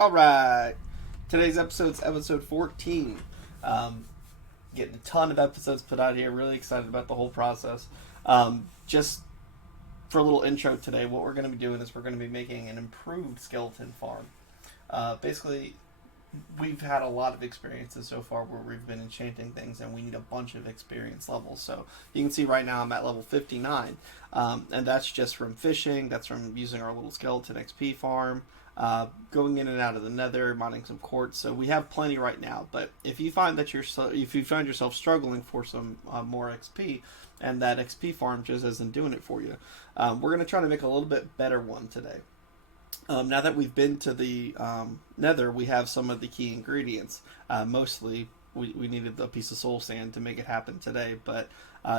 All right. Today's episode's episode 14. Getting a ton of episodes put out here. Really excited about the whole process. Just for a little intro today, what we're going to be doing is we're going to be making an improved skeleton farm. Basically, we've had a lot of experiences so far where we've been enchanting things and we need a bunch of experience levels. So you can see right now I'm at level 59. And that's just from fishing, that's from using our little skeleton XP farm, going in and out of the nether, mining some quartz. So we have plenty right now. But if you find that if you find yourself struggling for some more XP, and that XP farm just isn't doing it for you, we're going to try to make a little bit better one today. Now that we've been to the Nether, we have some of the key ingredients. Mostly, we needed a piece of soul sand to make it happen today. But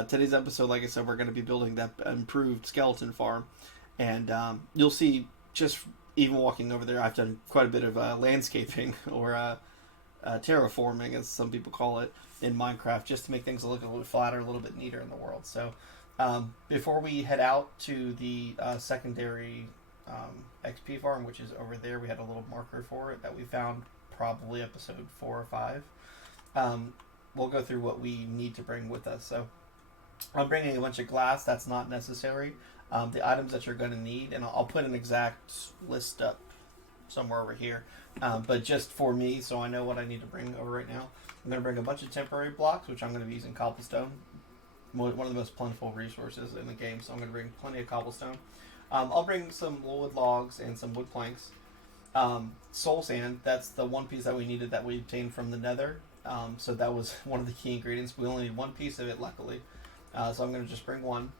today's episode, like I said, we're going to be building that improved skeleton farm, and you'll see just even walking over there, I've done quite a bit of landscaping or terraforming, as some people call it, in Minecraft, just to make things look a little flatter, a little bit neater in the world. So before we head out to the secondary XP farm, which is over there. We had a little marker for it that we found probably episode 4 or 5. We'll go through what we need to bring with us. So I'm bringing a bunch of glass. That's not necessary. The items that you're going to need, and I'll put an exact list up somewhere over here. But just for me, so I know what I need to bring over right now, I'm going to bring a bunch of temporary blocks, which I'm going to be using cobblestone. One of the most plentiful resources in the game, so I'm going to bring plenty of cobblestone. I'll bring some wood logs and some wood planks. Soul sand, that's the one piece that we needed that we obtained from the nether. So that was one of the key ingredients. We only need one piece of it, luckily. So I'm going to just bring one.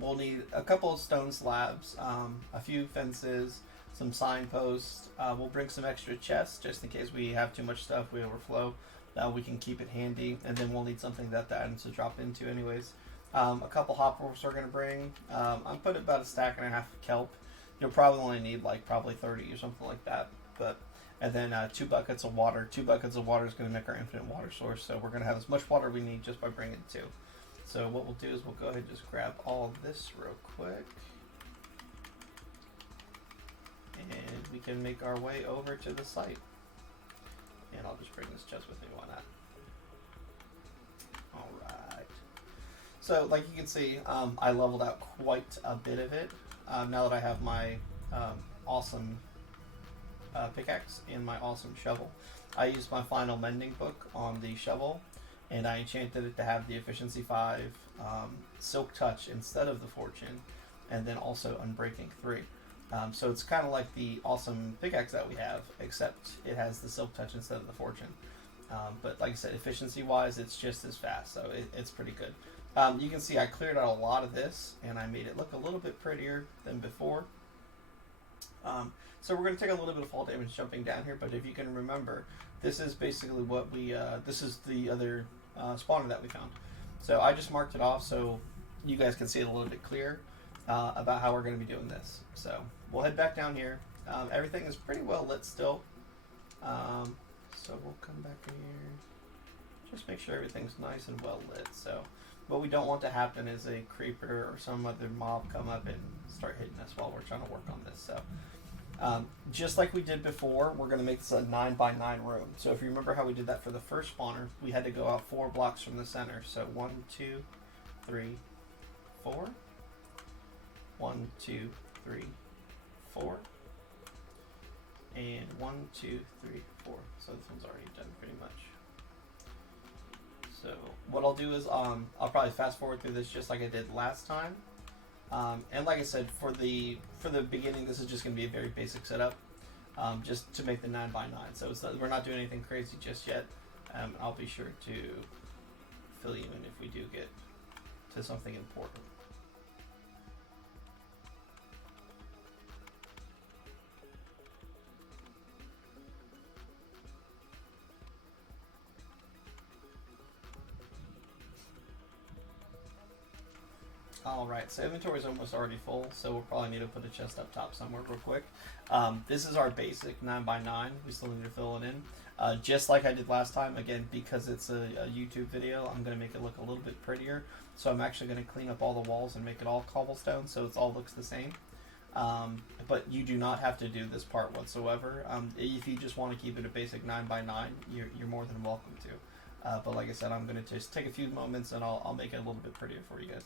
We'll need a couple of stone slabs, a few fences, some signposts. We'll bring some extra chests just in case we have too much stuff, we overflow. We can keep it handy. And then we'll need something that the items will drop into anyways. A couple hop ropes we're going to bring. I'm putting about a stack and a half of kelp. You'll probably only need probably 30 or something like that. And then 2 buckets of water. 2 buckets of water is going to make our infinite water source. So we're going to have as much water we need just by bringing 2. So what we'll do is we'll go ahead and just grab all of this real quick. And we can make our way over to the site. And I'll just bring this chest with me, why not? Alright. So, like you can see, I leveled out quite a bit of it. Now that I have my awesome pickaxe and my awesome shovel. I used my final mending book on the shovel, and I enchanted it to have the efficiency 5, silk touch instead of the fortune, and then also unbreaking 3. So it's kind of like the awesome pickaxe that we have, except it has the silk touch instead of the fortune. But like I said, efficiency wise, it's just as fast, so it's pretty good. You can see I cleared out a lot of this, and I made it look a little bit prettier than before. So we're going to take a little bit of fall damage jumping down here, but if you can remember, this is basically what this is the other spawner that we found. So I just marked it off so you guys can see it a little bit clearer about how we're going to be doing this. So we'll head back down here. Everything is pretty well lit still. So we'll come back in here. Just make sure everything's nice and well lit. So what we don't want to happen is a creeper or some other mob come up and start hitting us while we're trying to work on this. So just like we did before, we're going to make this a 9x9 room. So if you remember how we did that for the first spawner, we had to go out 4 blocks from the center. So 1, 2, 3, 4. 1, 2, 3, 4. And 1, 2, 3, 4. So this one's already done pretty much. So what I'll do is I'll probably fast forward through this just like I did last time. And like I said, for the beginning, this is just going to be a very basic setup, just to make the 9x9. So we're not doing anything crazy just yet. I'll be sure to fill you in if we do get to something important. Alright, so inventory is almost already full, so we'll probably need to put a chest up top somewhere real quick. This is our basic 9x9. We still need to fill it in. Just like I did last time, again, because it's a YouTube video, I'm going to make it look a little bit prettier. So I'm actually going to clean up all the walls and make it all cobblestone so it all looks the same. But you do not have to do this part whatsoever. If you just want to keep it a basic 9x9, you're more than welcome to. But like I said, I'm going to just take a few moments and I'll make it a little bit prettier for you guys.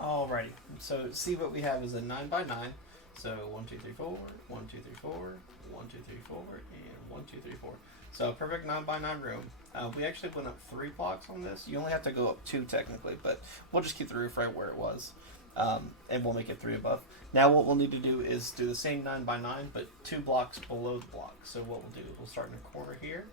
Alrighty, so see what we have is a 9x9. So 1, 2, 3, 4, 1, 2, 3, 4, 1, 2, 3, 4, and 1, 2, 3, 4. So perfect 9x9 room. We actually went up 3 blocks on this. You only have to go up 2 technically, but we'll just keep the roof right where it was. And we'll make it 3 above. Now what we'll need to do is do the same 9x9, but 2 blocks below the block. So what we'll do, we'll start in the corner here,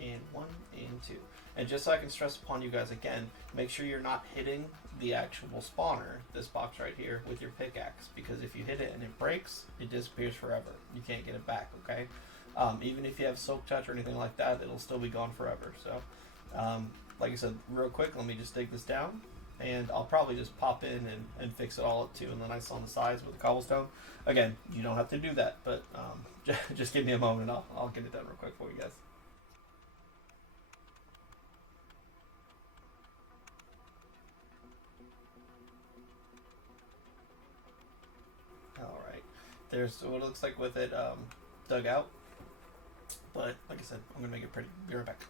and 1 and 2. And just so I can stress upon you guys again, make sure you're not hitting the actual spawner, this box right here, with your pickaxe, because if you hit it and it breaks, it disappears forever. You can't get it back, okay? Even if you have silk touch or anything like that, it'll still be gone forever. So, like I said, real quick, let me just dig this down, and I'll probably just pop in and fix it all up too, and then nice on the sides with the cobblestone. Again, you don't have to do that, but just give me a moment, and I'll get it done real quick for you guys. All right, there's what it looks like with it dug out. But like I said, I'm gonna make it pretty. Be right back.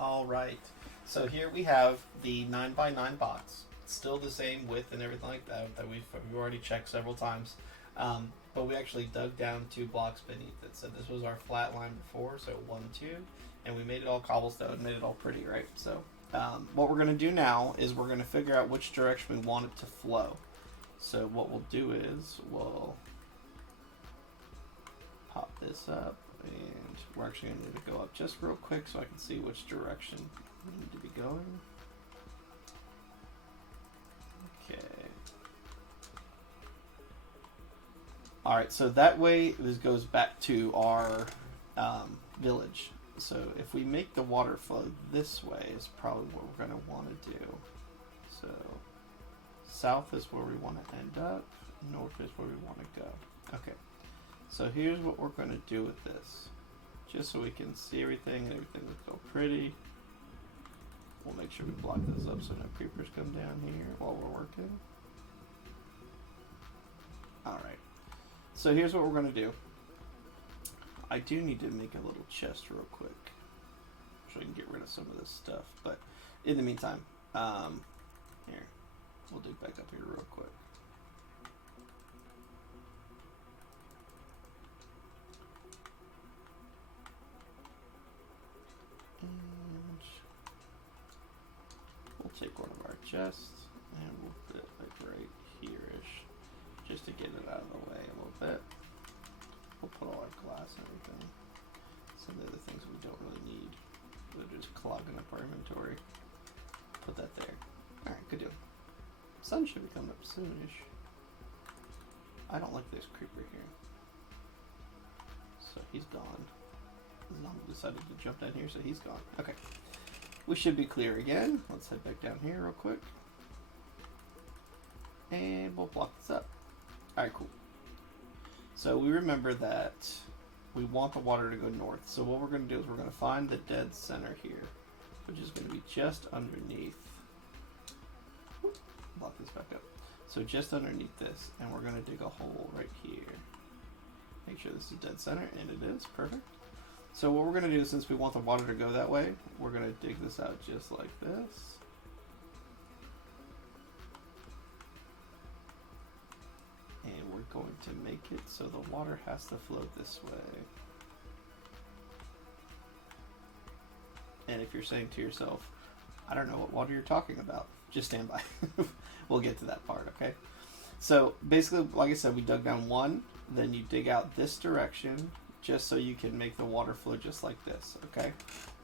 All right. So here we have the 9x9 box. Still the same width and everything like that that we've already checked several times. But we actually dug down 2 blocks beneath it. So this was our flat line before, so 1, 2, and we made it all cobblestone, made it all pretty, right? So what we're going to do now is we're going to figure out which direction we want it to flow. So what we'll do is we'll pop this up, and we're actually going to need to go up just real quick so I can see which direction we need to be going. Okay. Alright, so that way this goes back to our village. So if we make the water flow this way is probably what we're going to want to do. So south is where we want to end up, north is where we want to go. Okay, so here's what we're going to do with this. Just so we can see everything and everything looks all pretty. We'll make sure we block this up so no creepers come down here while we're working. Alright, so here's what we're going to do. I do need to make a little chest real quick so I can get rid of some of this stuff. But in the meantime, here, we'll dig back up here real quick. And we'll take one of our chests and we'll put it like right here-ish just to get it out of the way a little bit. We'll put all our glass and everything. Some of the other things we don't really need. They're just clogging up our inventory. Put that there. Alright, good deal. Sun should be coming up soonish. I don't like this creeper here. So he's gone. Zombie decided to jump down here, so he's gone. Okay. We should be clear again. Let's head back down here real quick. And we'll block this up. Alright, cool. So we remember that we want the water to go north. So what we're going to do is we're going to find the dead center here, which is going to be just underneath. Block this back up. So just underneath this, and we're going to dig a hole right here. Make sure this is dead center, and it is. Perfect. So what we're going to do, since we want the water to go that way, we're going to dig this out just like this. And we're going to make it so the water has to flow this way. And if you're saying to yourself, I don't know what water you're talking about, just stand by. We'll get to that part, okay? So basically, like I said, we dug down one, then you dig out this direction, just so you can make the water flow just like this, okay?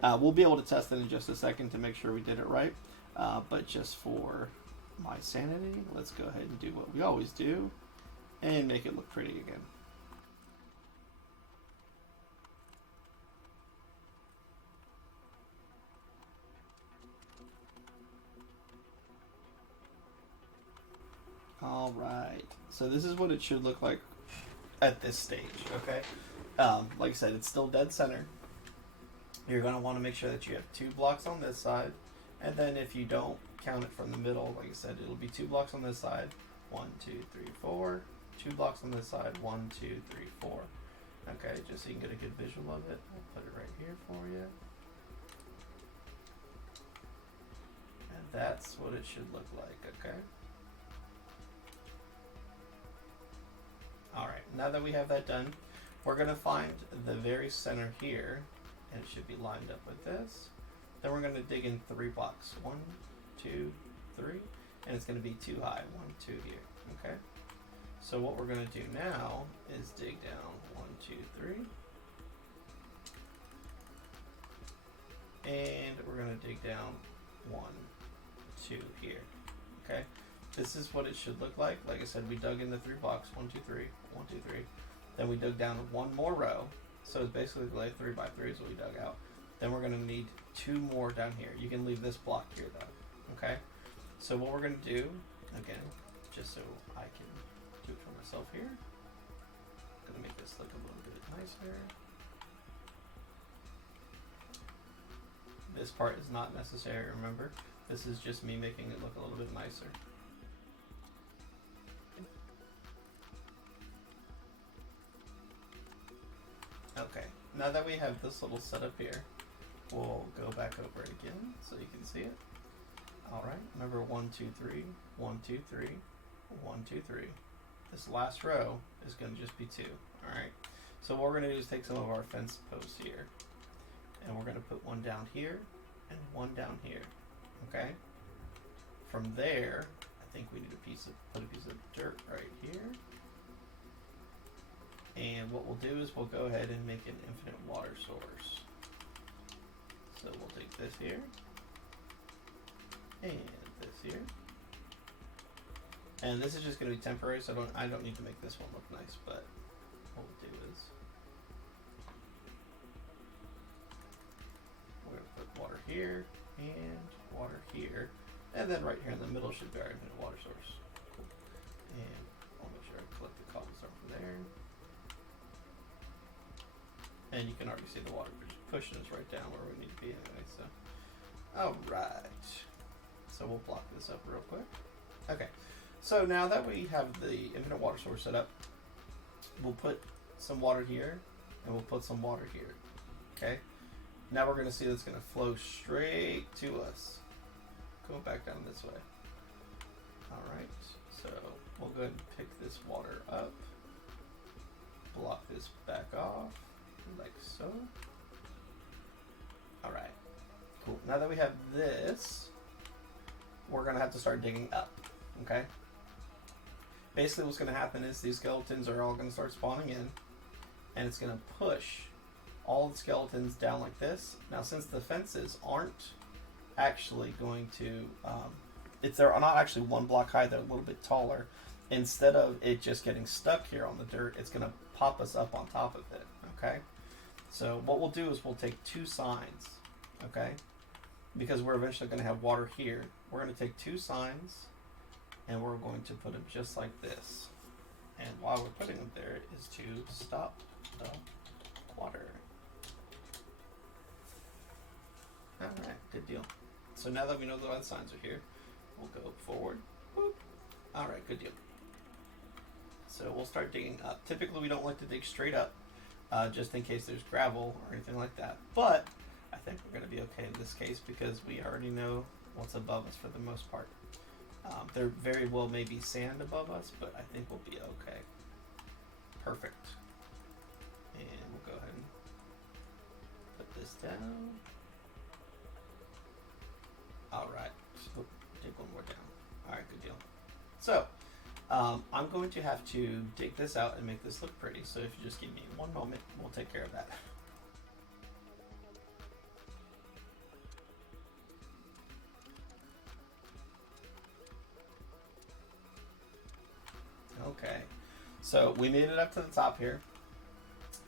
We'll be able to test it in just a second to make sure we did it right, but just for my sanity, let's go ahead and do what we always do, and make it look pretty again. Alright, so this is what it should look like at this stage, okay? Like I said, it's still dead center. You're going to want to make sure that you have 2 blocks on this side, and then if you don't count it from the middle, like I said, it'll be 2 blocks on this side, 1, 2, 3, 4, 2 blocks on this side, 1, 2, 3, 4. Okay, just so you can get a good visual of it. I'll put it right here for you. And that's what it should look like, okay? Alright, now that we have that done, we're going to find the very center here, and it should be lined up with this. Then we're going to dig in 3 blocks. 1, 2, 3, and it's going to be 2 high. 1, 2 here, okay? So what we're going to do now is dig down 1, 2, 3. And we're going to dig down 1, 2 here, okay? This is what it should look like. Like I said, we dug in the 3 blocks, 1, 2, 3, 1, 2, 3. Then we dug down 1 more row. So it's basically like 3 by 3 is what we dug out. Then we're going to need 2 more down here. You can leave this block here though, okay? So what we're going to do, again, just so I can do it for myself here, I'm going to make this look a little bit nicer. This part is not necessary, remember. This is just me making it look a little bit nicer. Okay, now that we have this little setup here, we'll go back over it again so you can see it. Alright, remember 1, 2, 3, 1, 2, 3, 1, 2, 3. This last row is going to just be 2. Alright, so what we're going to do is take some of our fence posts here, and we're going to put 1 down here and 1 down here. Okay? From there, I think we need put a piece of dirt right here. And what we'll do is we'll go ahead and make an infinite water source. So we'll take this here, and this here. And this is just going to be temporary, so I don't need to make this one look nice, but what we'll do is we're going to put water here and water here, and then right here in the middle should be our infinite water source. Cool. And I'll make sure I collect the cobblestone from there. And you can already see the water pushing us right down where we need to be anyway, so. Alright. So we'll block this up real quick. Okay. So now that we have the infinite water source set up, we'll put some water here, and we'll put some water here. Okay? Now we're going to see that's going to flow straight to us. Go back down this way. Alright. So we'll go ahead and pick this water up. Block this back off. Like so. Alright. Cool. Now that we have this, we're going to have to start digging up. Okay? Basically what's going to happen is these skeletons are all going to start spawning in, and it's going to push all the skeletons down like this. Now since the fences aren't actually going to, they're not actually one block high, they're a little bit taller. Instead of it just getting stuck here on the dirt, it's going to pop us up on top of it. Okay? So what we'll do is we'll take two signs, okay? Because we're eventually going to have water here. We're going to take two signs, and we're going to put them just like this. And why we're putting them there is to stop the water. Alright, good deal. So now that we know why the signs are here, we'll go forward. Alright, good deal. So we'll start digging up. Typically we don't like to dig straight up, just in case there's gravel or anything like that. But I think we're going to be okay in this case because we already know what's above us for the most part. There very well may be sand above us, but I think we'll be okay. Perfect. And we'll go ahead and put this down. Alright. Dig one more down. Alright, good deal. So, I'm going to have to dig this out and make this look pretty, so if you just give me one moment, we'll take care of that. Okay, so we made it up to the top here,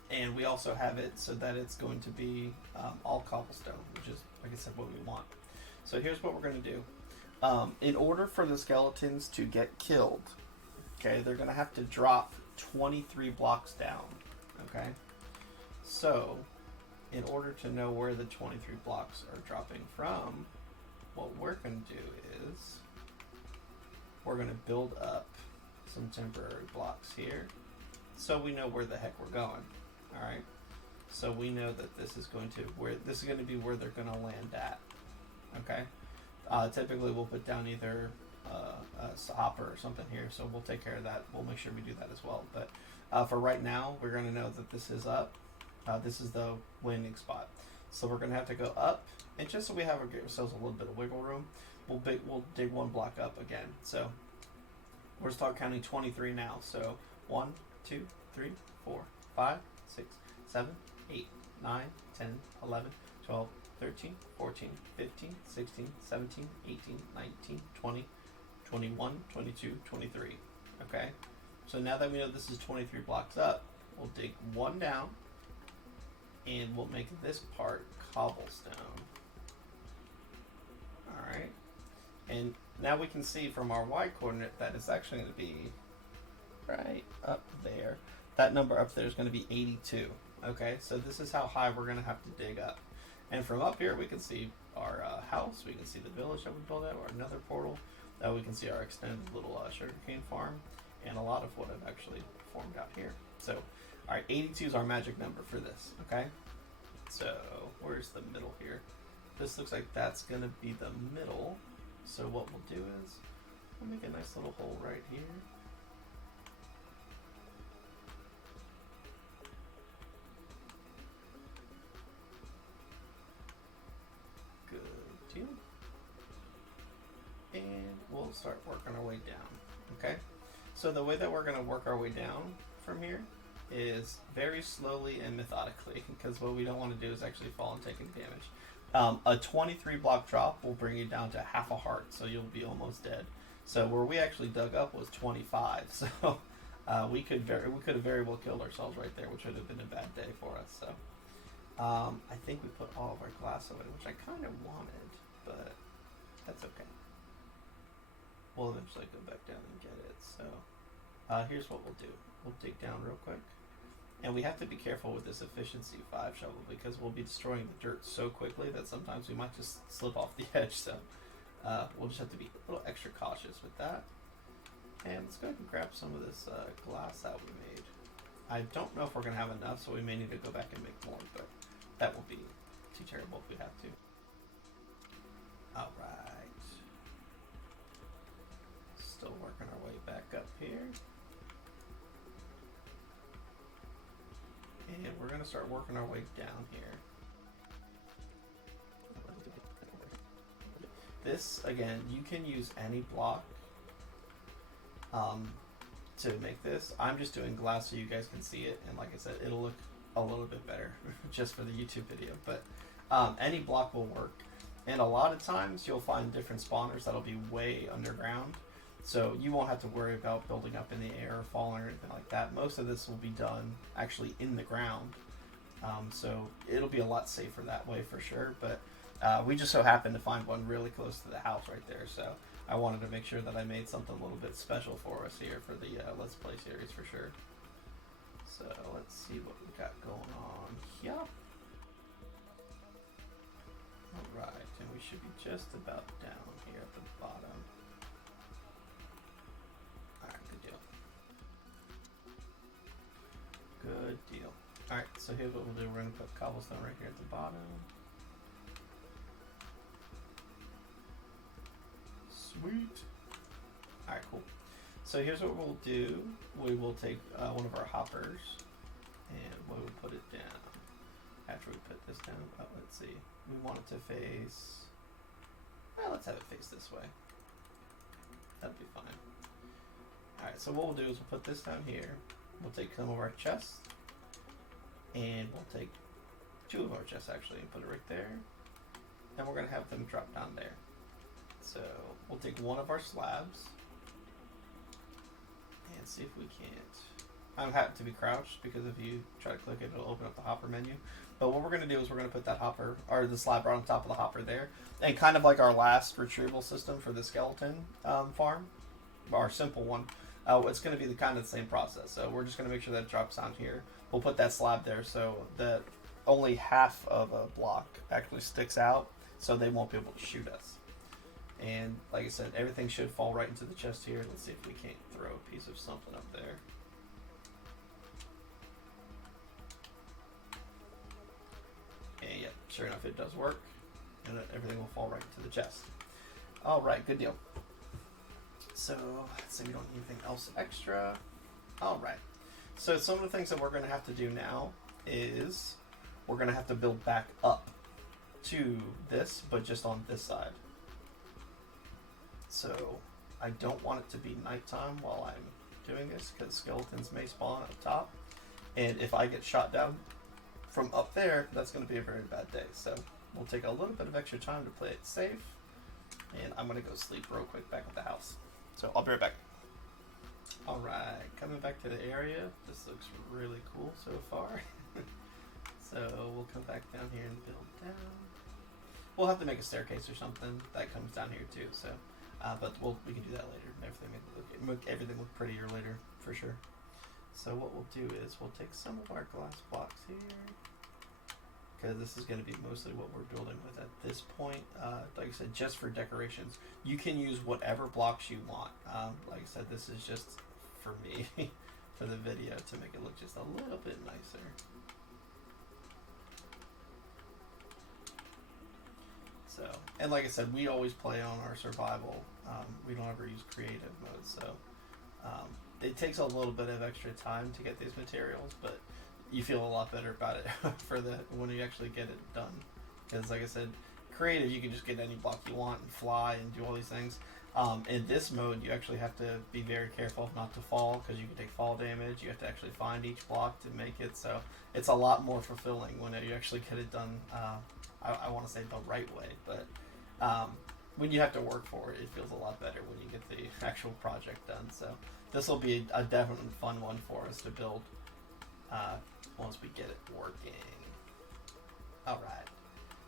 and we also have it so that it's going to be all cobblestone, which is, like I said, what we want. So here's what we're going to do. In order for the skeletons to get killed, okay, they're going to have to drop 23 blocks down, okay? So, in order to know where the 23 blocks are dropping from, what we're going to do is we're going to build up some temporary blocks here so we know where the heck we're going. All right, so we know that this is going to be where they're going to land at. Okay, typically we'll put down either a hopper or something here, so we'll take care of that. We'll make sure we do that as well. But for right now, we're going to know that this is up. This is the landing spot, so we're going to have to go up, and just so we have ourselves a little bit of wiggle room, we'll dig one block up again. So we'll start counting 23 now. So 1, 2, 3, 4, 5, 6, 7, 8, 9, 10, 11, 12, 13, 14, 15, 16, 17, 18, 19, 20, 21, 22, 23. Okay? So now that we know this is 23 blocks up, we'll dig one down, and we'll make this part cobblestone. Alright? And now we can see from our Y coordinate that it's actually going to be right up there. That number up there is going to be 82. Okay? So this is how high we're going to have to dig up. And from up here, we can see our house. We can see the village that we built out, or another portal. We can see our extended little sugarcane farm, and a lot of what I've actually formed out here. So, all right, 82 is our magic number for this. Okay. So where's the middle here? This looks like that's gonna be the middle. So what we'll do is we'll make a nice little hole right here. And we'll start working our way down. Okay? So the way that we're going to work our way down from here is very slowly and methodically, because what we don't want to do is actually fall and take any damage. A 23 block drop will bring you down to half a heart, so you'll be almost dead. So where we actually dug up was 25, so we could have very well killed ourselves right there, which would have been a bad day for us. So I think we put all of our glass away, which I kind of wanted, but that's okay. We'll eventually go back down and get it. So here's what we'll do. We'll dig down real quick. And we have to be careful with this efficiency 5 shovel, because we'll be destroying the dirt so quickly that sometimes we might just slip off the edge. So we'll just have to be a little extra cautious with that. And let's go ahead and grab some of this glass that we made. I don't know if we're going to have enough, so we may need to go back and make more, but that will be too terrible if we have to. Alright. Still working our way back up here. And we're going to start working our way down here. This, again, you can use any block to make this. I'm just doing glass so you guys can see it, and like I said, it'll look a little bit better just for the YouTube video, but any block will work. And a lot of times you'll find different spawners that'll be way underground, so you won't have to worry about building up in the air or falling or anything like that. Most of this will be done actually in the ground, so it'll be a lot safer that way for sure. But we just so happened to find one really close to the house right there, so I wanted to make sure that I made something a little bit special for us here for the Let's Play series for sure. So let's see what we got going on here. Alright, and we should be just about down here at the bottom. Alright, good deal. Good deal. Alright, so here's what we'll do. We're going to put cobblestone right here at the bottom. Sweet. Alright, cool. So here's what we'll do. We will take one of our hoppers and we will put it down. After we put this down, let's see. We want it to face... Well, let's have it face this way. That'd be fine. Alright, so what we'll do is we'll put this down here. We'll take some of our chests. And we'll take 2 of our chests actually and put it right there. And we're going to have them drop down there. So we'll take one of our slabs and see if we can't. I'm happy to be crouched because if you try to click it, it'll open up the hopper menu. But what we're going to do is we're going to put that hopper, or the slab right on top of the hopper there. And kind of like our last retrieval system for the skeleton farm, our simple one, it's going to be kind of the same process. So we're just going to make sure that it drops down here. We'll put that slab there so that only half of a block actually sticks out, so they won't be able to shoot us. And like I said, everything should fall right into the chest here. Let's see if we can't throw a piece of something up there. And yeah, sure enough, it does work. And everything will fall right into the chest. Alright, good deal. So, let's see, we don't need anything else extra. Alright. So some of the things that we're going to have to do now is we're going to have to build back up to this, but just on this side. So I don't want it to be nighttime while I'm doing this because skeletons may spawn up top. And if I get shot down from up there, that's going to be a very bad day. So we'll take a little bit of extra time to play it safe. And I'm going to go sleep real quick back at the house. So I'll be right back. Alright, coming back to the area. This looks really cool so far. So we'll come back down here and build down. We'll have to make a staircase or something that comes down here too. So, but we can do that later. Make everything look prettier later for sure. So what we'll do is we'll take some of our glass blocks here, because this is going to be mostly what we're building with at this point. Like I said, just for decorations. You can use whatever blocks you want. Like I said, this is just for me, for the video, to make it look just a little bit nicer. So, and like I said, we always play on our survival. We don't ever use creative mode, so it takes a little bit of extra time to get these materials, but you feel a lot better about it for when you actually get it done. Because like I said, creative, you can just get any block you want and fly and do all these things. In this mode, you actually have to be very careful not to fall because you can take fall damage. You have to actually find each block to make it, so it's a lot more fulfilling when you actually get it done. I want to say the right way, but when you have to work for it, it feels a lot better when you get the actual project done. So this will be a definitely fun one for us to build once we get it working. All right.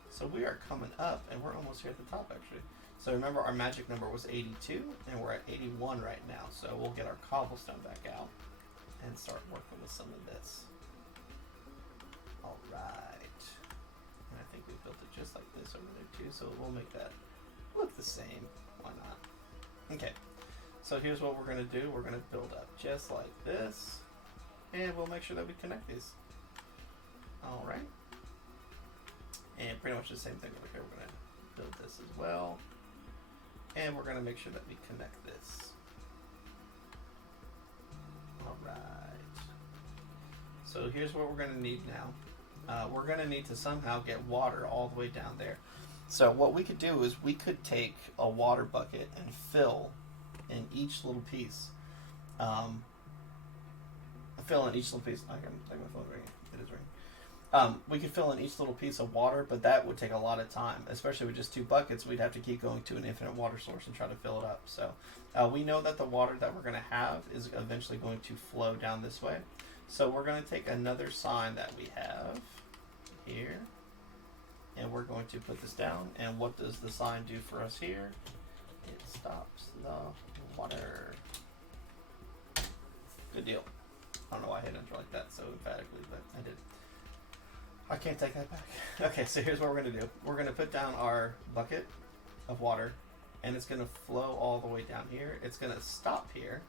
So we are coming up, and we're almost here at the top, actually. So remember, our magic number was 82, and we're at 81 right now. So we'll get our cobblestone back out and start working with some of this. All right. And I think we built it just like this over there, too. So we'll make that look the same. Why not? Okay. So here's what we're going to do. We're going to build up just like this, and we'll make sure that we connect these. All right. And pretty much the same thing over here. We're going to build this as well. And we're going to make sure that we connect this. Alright. So here's what we're going to need now. We're going to need to somehow get water all the way down there. So what we could do is we could take a water bucket and fill in each little piece. Fill in each little piece. I can take my phone ringing. It is ringing. We could fill in each little piece of water, but that would take a lot of time, especially with just 2 buckets. We'd have to keep going to an infinite water source and try to fill it up. So we know that the water that we're going to have is eventually going to flow down this way. So we're going to take another sign that we have here, and we're going to put this down. And what does the sign do for us here? It stops the water. Good deal. I don't know why I hit enter like that so emphatically, but I did. I can't take that back. Okay, so here's what we're going to do. We're going to put down our bucket of water, and it's going to flow all the way down here. It's going to stop here,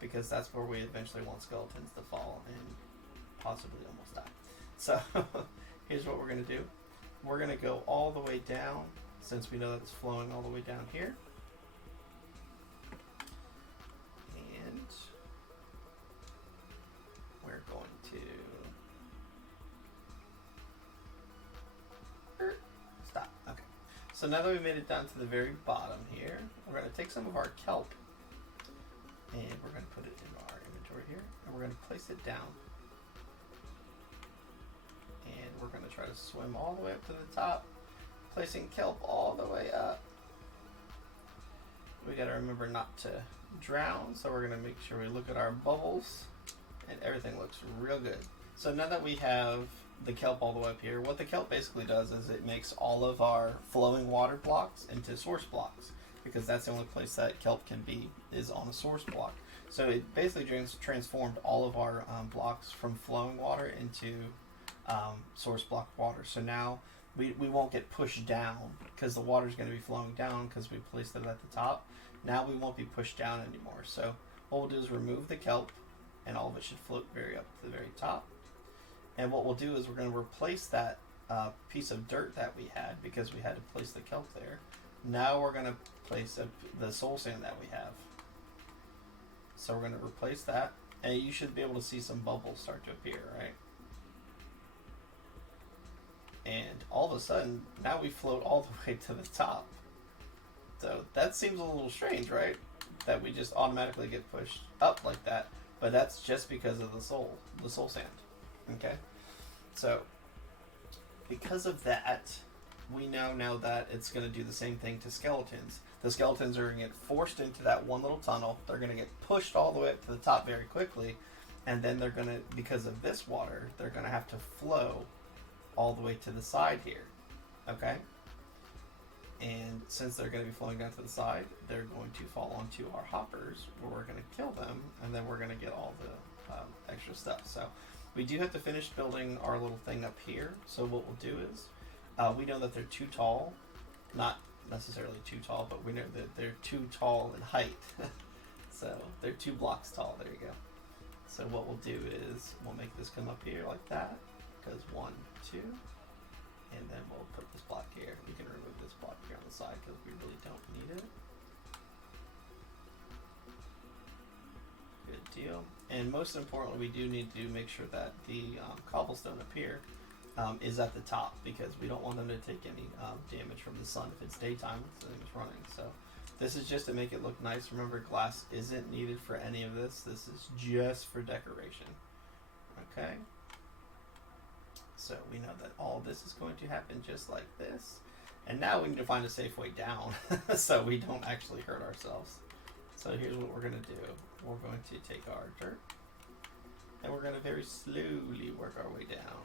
because that's where we eventually want skeletons to fall and possibly almost die. So here's what we're going to do. We're going to go all the way down, since we know that it's flowing all the way down here. And we're going to stop. Okay. So now that we made it down to the very bottom here, we're going to take some of our kelp and we're going to put it in our inventory here, and we're going to place it down. And we're going to try to swim all the way up to the top, placing kelp all the way up. We got to remember not to drown, so we're going to make sure we look at our bubbles, and everything looks real good. So now that we have the kelp all the way up here, what the kelp basically does is it makes all of our flowing water blocks into source blocks, because that's the only place that kelp can be, is on a source block. So it basically transformed all of our blocks from flowing water into source block water. So now we won't get pushed down, because the water is going to be flowing down because we placed it at the top. Now we won't be pushed down anymore. So what we'll do is remove the kelp, and all of it should float very up to the very top. And what we'll do is we're going to replace that piece of dirt that we had, because we had to place the kelp there. Now we're going to place the soul sand that we have. So we're going to replace that, and you should be able to see some bubbles start to appear, right? And all of a sudden, now we float all the way to the top. So that seems a little strange, right? That we just automatically get pushed up like that. But that's just because of the soul sand. Okay? So, because of that, we now know that it's going to do the same thing to skeletons. The skeletons are going to get forced into that one little tunnel. They're going to get pushed all the way up to the top very quickly. And then they're going to, because of this water, they're going to have to flow all the way to the side here. Okay? And since they're going to be flowing down to the side, they're going to fall onto our hoppers, where we're going to kill them, and then we're going to get all the extra stuff. So we do have to finish building our little thing up here. So what we'll do is, we know that they're too tall. Not necessarily too tall, but we know that they're too tall in height. So they're 2 blocks tall. There you go. So what we'll do is we'll make this come up here like that. Goes 1, 2, and then we'll put this block here. We can remove this block here on the side because we really don't need it. Good deal. And most importantly, we do need to make sure that the cobblestone up here is at the top, because we don't want them to take any damage from the sun if it's daytime when the thing is running. So This is just to make it look nice. Remember, glass isn't needed for any of this. This is just for decoration. Okay? So we know that all this is going to happen just like this. And now we need to find a safe way down so we don't actually hurt ourselves. So here's what we're going to do. We're going to take our dirt and we're going to very slowly work our way down.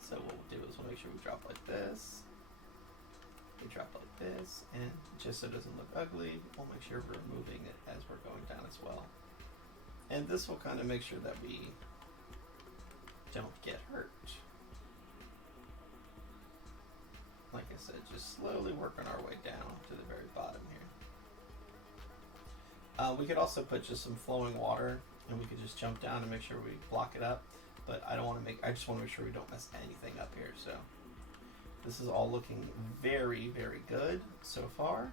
So what we'll do is we'll make sure we drop like this. We drop like this, and just so it doesn't look ugly, we'll make sure we're moving it as we're going down as well. And this will kind of make sure that we don't get hurt. Like I said, just slowly working our way down to the very bottom here. We could also put just some flowing water, and we could just jump down and make sure we block it up. But I just want to make sure we don't mess anything up here. So this is all looking very, very good so far.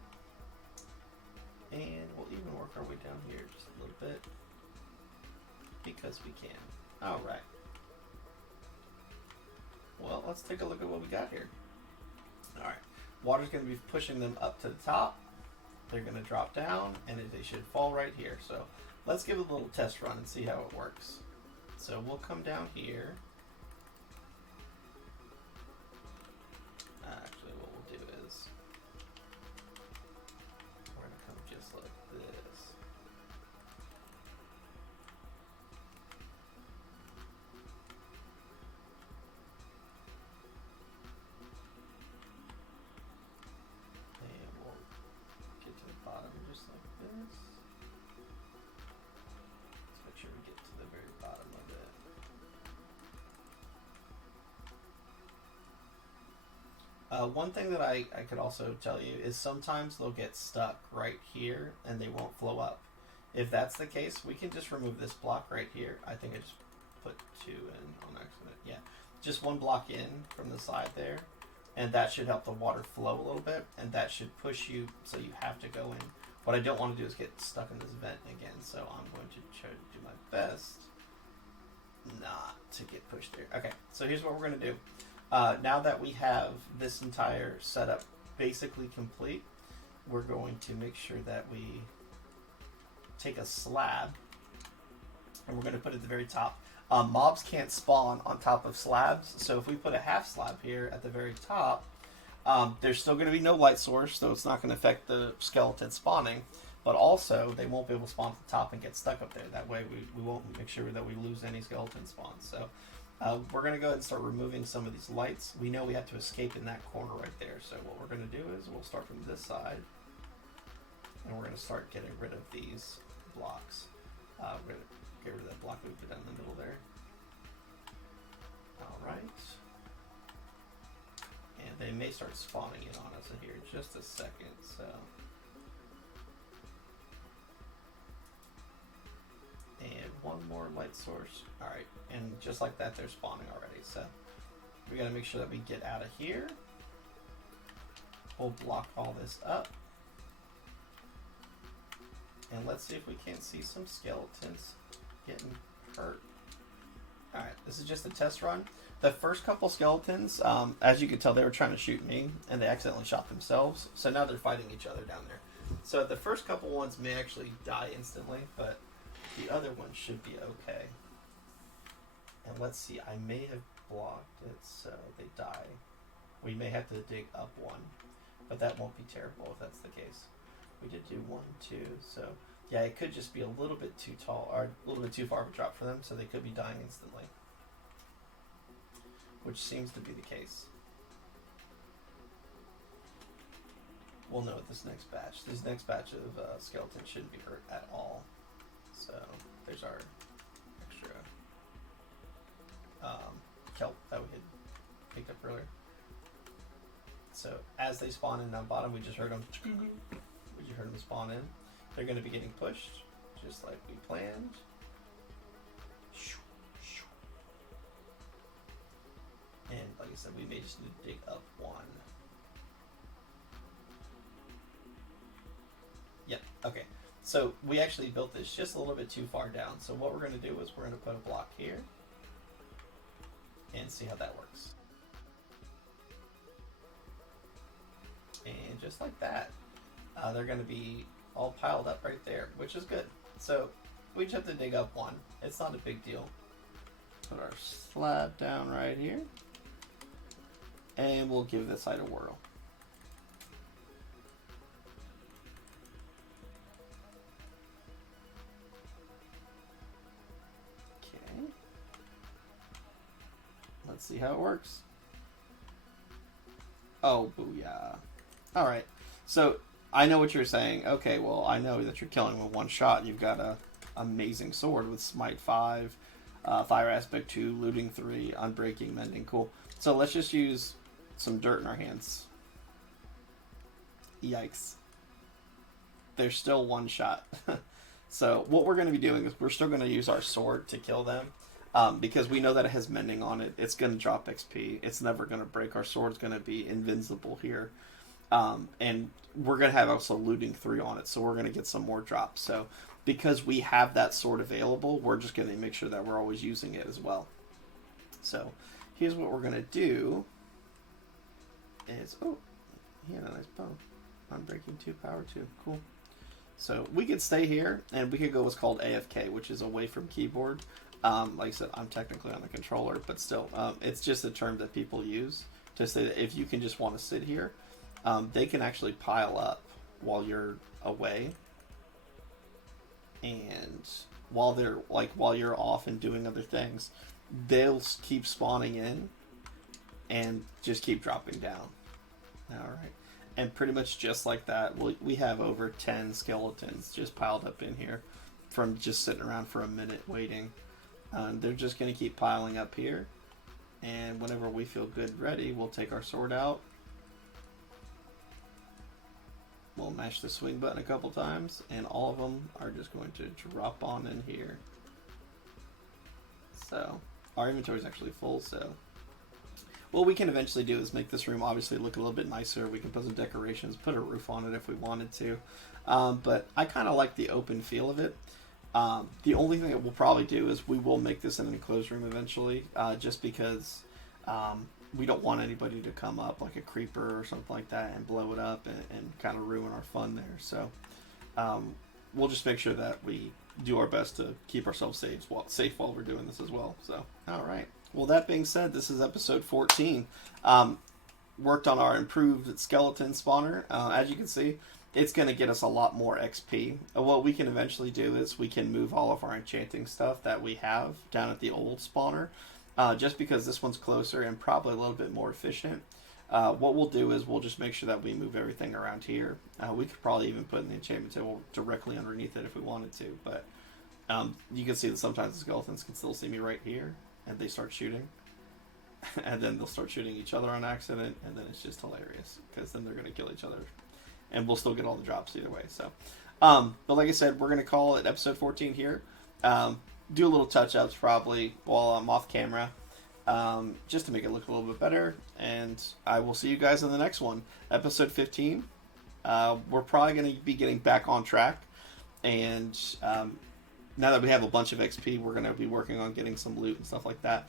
And we'll even work our way down here just a little bit because we can. All right. Well, let's take a look at what we got here. All right. Water's going to be pushing them up to the top. They're going to drop down, and they should fall right here. So let's give it a little test run and see how it works. So we'll come down here. Actually, what we'll do is we're going to come just like this. And we'll get to the bottom just like this. Let's make sure we get to the very bottom of it. One thing that I could also tell you is sometimes they'll get stuck right here and they won't flow up. If that's the case, we can just remove this block right here. I think I just put 2 in on accident. Yeah, just 1 block in from the side there, and that should help the water flow a little bit, and that should push you so you have to go in. What I don't want to do is get stuck in this vent again, so I'm going to try to do my best not to get pushed there. Okay, so here's what we're going to do. Now that we have this entire setup basically complete, we're going to make sure that we take a slab and we're going to put it at the very top. Mobs can't spawn on top of slabs, so if we put a half slab here at the very top, there's still going to be no light source, so it's not going to affect the skeleton spawning, but also they won't be able to spawn at the top and get stuck up there. That way we won't make sure that we lose any skeleton spawns. So we're going to go ahead and start removing some of these lights. We know we have to escape in that corner right there, so what we're going to do is we'll start from this side, and we're going to start getting rid of these blocks. We're going to get rid of that block that we put down in the middle there. Alright. And they may start spawning in on us in here in just a second, so. And 1 more light source. Alright, and just like that, they're spawning already, so. We gotta make sure that we get out of here. We'll block all this up. And let's see if we can't see some skeletons getting hurt. Alright, this is just a test run. The first couple skeletons, as you can tell, they were trying to shoot me, and they accidentally shot themselves. So now they're fighting each other down there. So the first couple ones may actually die instantly, but the other ones should be okay. And let's see, I may have blocked it so they die. We may have to dig up 1, but that won't be terrible if that's the case. We did do 1, 2, so yeah, it could just be a little bit too tall, or a little bit too far of a drop for them, so they could be dying instantly. Which seems to be the case. We'll know with this next batch. This next batch of skeletons shouldn't be hurt at all. So there's our extra kelp that we had picked up earlier. So as they spawn in down bottom, we just heard them. We just heard them spawn in. They're going to be getting pushed, just like we planned. And like I said, we may just need to dig up 1. Yep, okay. So we actually built this just a little bit too far down. So what we're going to do is we're going to put a block here and see how that works. And just like that, they're going to be all piled up right there, which is good. So we just have to dig up one. It's not a big deal. Put our slab down right here. And we'll give this side a whirl. Okay. Let's see how it works. Oh, booyah. Alright. So, I know what you're saying. Okay, well, I know that you're killing with one shot. You've got a amazing sword with Smite 5, Fire Aspect 2, Looting 3, Unbreaking, Mending. Cool. So let's just use some dirt in our hands. Yikes. There's still one shot. So what we're going to be doing is we're still going to use our sword to kill them. Because we know that it has Mending on it. It's going to drop XP. It's never going to break. Our sword's going to be invincible here. And we're going to have also Looting 3 on it. So we're going to get some more drops. So because we have that sword available, we're just going to make sure that we're always using it as well. So here's what we're going to do. Oh, he had a nice bow. Unbreaking 2, Power 2. Cool. So we could stay here, and we could go what's called AFK, which is away from keyboard. Like I said, I'm technically on the controller, but still, it's just a term that people use to say that if you can just want to sit here, they can actually pile up while you're away. And while you're off and doing other things, they'll keep spawning in and just keep dropping down. Alright. And pretty much just like that, we have over 10 skeletons just piled up in here from just sitting around for a minute waiting. They're just going to keep piling up here. And whenever we feel good and ready, we'll take our sword out. We'll mash the swing button a couple times, and all of them are just going to drop on in here. So, our inventory is actually full, so what we can eventually do is make this room obviously look a little bit nicer. We can put some decorations, put a roof on it if we wanted to. But I kind of like the open feel of it. The only thing that we'll probably do is we will make this an enclosed room eventually, just because we don't want anybody to come up like a creeper or something like that and blow it up and kind of ruin our fun there. So we'll just make sure that we do our best to keep ourselves safe while we're doing this as well. So, all right. Well, that being said, this is episode 14. Worked on our improved skeleton spawner. As you can see, it's going to get us a lot more XP. What we can eventually do is we can move all of our enchanting stuff that we have down at the old spawner. Just because this one's closer and probably a little bit more efficient. What we'll do is we'll just make sure that we move everything around here. We could probably even put an enchantment table directly underneath it if we wanted to. But you can see that sometimes the skeletons can still see me right here. And they start shooting. And then they'll start shooting each other on accident. And then it's just hilarious. Because then they're going to kill each other. And we'll still get all the drops either way. So, but like I said, we're going to call it episode 14 here. Do a little touch-ups probably while I'm off camera. Just to make it look a little bit better. And I will see you guys in the next one. Episode 15. We're probably going to be getting back on track. And now that we have a bunch of XP, we're going to be working on getting some loot and stuff like that.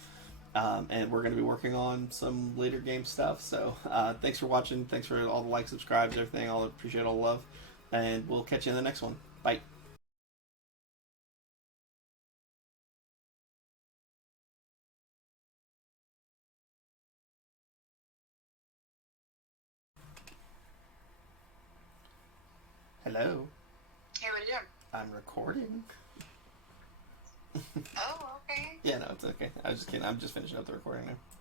And we're going to be working on some later game stuff. So thanks for watching. Thanks for all the likes, subscribes, everything. I'll appreciate all the love. And we'll catch you in the next one. Bye. Hello. Hey, what are you doing? I'm recording. Oh, okay. Yeah, no, it's okay. I was just kidding. I'm just finishing up the recording now.